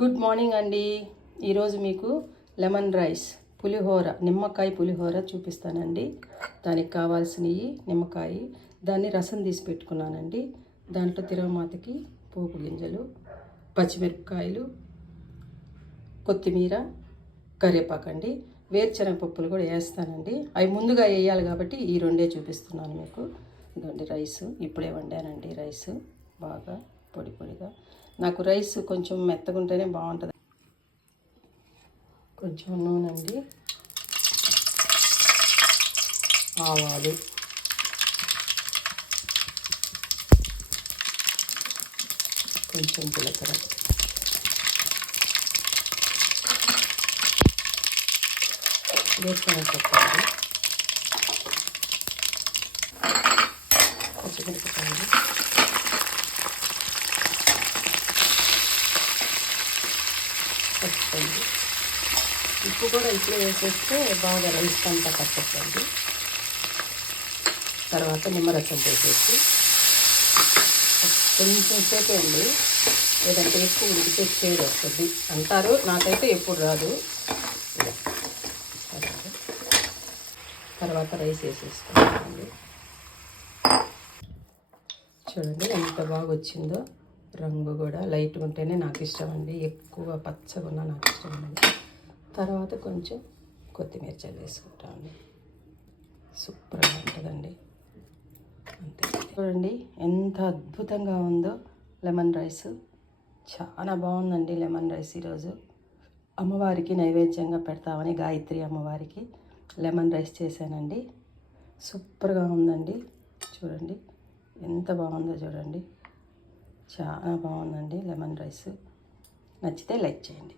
Good morning అండి. ఈరోజు మీకు లెమన్ రైస్ పులిహోర, నిమ్మకాయ పులిహోర చూపిస్తానండి. దానికి కావాల్సినవి నిమ్మకాయ, దాన్ని రసం తీసి పెట్టుకున్నానండి. దాంట్లో తిరగమాతకి పోపు గింజలు, పచ్చిమిరపకాయలు, కొత్తిమీర, కరివేపాకు అండి. వేరుశనగ పప్పులు కూడా వేస్తానండి. అవి ముందుగా వేయాలి కాబట్టి ఈ రెండే చూపిస్తున్నాను మీకు. ఇదండి రైసు, ఇప్పుడే వండానండి రైసు బాగా పొడి పొడిగా. నాకు రైస్ కొంచెం మెత్తగా ఉంటేనే బాగుంటుంది. కొంచెం నూనె అండి, ఆవాలు, కొంచెం జీలకర్ర, వేరుశనగపప్పు అండి, పచ్చిమిరపకాయలు, పచ్చిపండి, ఉప్పు కూడా ఇప్పుడే వేసేస్తే బాగా రైస్ అంతా పచ్చండి. తర్వాత నిమ్మరసం పోసేసి కొంచెం సేపు అండి, లేదంటే ఎక్కువ ఉడికితే చేదు వస్తుంది అంటారు. నాకైతే ఎప్పుడు రాదు. తర్వాత రైస్ వేసేసుకోండి. చూడండి ఎంత బాగా వచ్చిందో. రంగు కూడా లైట్గా ఉంటేనే నాకు ఇష్టం అండి, ఎక్కువ పచ్చగా ఉన్నా నాకు ఇష్టం అండి. తర్వాత కొంచెం కొత్తిమీర చల్లేసుకుంటామండి. సూపర్గా ఉంటుందండి. అంతే. చూడండి ఎంత అద్భుతంగా ఉందో లెమన్ రైస్. చాలా బాగుందండి లెమన్ రైస్. ఈరోజు అమ్మవారికి నైవేద్యంగా పెడతామని గాయత్రి అమ్మవారికి లెమన్ రైస్ చేశానండి. సూపర్గా ఉందండి. చూడండి ఎంత బాగుందో చూడండి. చాలా బాగుందండి లెమన్ రైస్. నచ్చితే లైక్ చేయండి.